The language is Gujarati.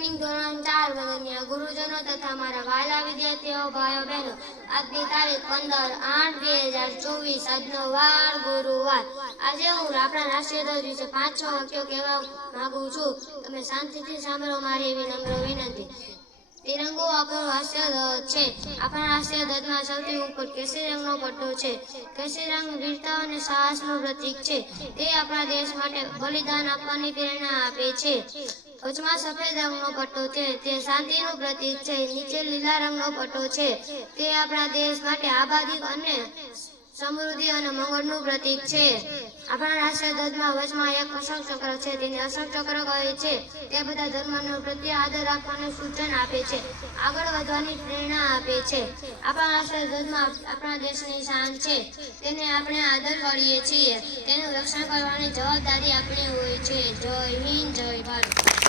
મોર્નિંગ ધોરણ 4 વંદનીય ગુરુજનો તથા મારા વાલા વિદ્યાર્થીઓ ભાઈઓ બહેનો, આજની તારીખ 15/8/2024, આજનો વાર ગુરુવાર. આજે હું આપણા રાષ્ટ્રીય ધ્વજ વિશે 5-6 વાક્યો કહેવા માંગુ છું. તમે શાંતિથી સાંભળો મારી એવી નમ્ર વિનંતી. તિરંગો આપણો રાષ્ટ્રીય ધ્વજ છે. આપણા રાષ્ટ્રીય ધ્વજમાં સૌથી ઉપર કેસરી રંગનો પટ્ટો છે. કેસરી રંગ વીરતા અને સાહસનું પ્રતીક છે. તે આપણા દેશ માટે બલિદાન આપવાની પ્રેરણા આપે છે. વચમાં સફેદ રંગનો પટ્ટો છે. તે શાંતિનું પ્રતીક છે. નીચે લીલા રંગનો પટ્ટો છે. તે આપણા દેશ માટે આબાદી અને સમૃદ્ધિ અને મંગળનું પ્રતીક છે. આપણા રાષ્ટ્રીય ધ્વજમાં વચમાં એક અશોક ચક્ર છે. તેને અશોક ચક્ર કહે છે. તે બધા ધર્મનો પ્રત્યે આદર રાખવાનું સૂચન આપે છે. આગળ વધવાની પ્રેરણા આપે છે. આપણા રાષ્ટ્રીય ધ્વજમાં આપણા દેશની શાન છે. તેને આપણે આદર કરીએ છીએ. તેનું રક્ષણ કરવાની જવાબદારી આપણી હોય છે. જય હિન્દ, જય ભારત.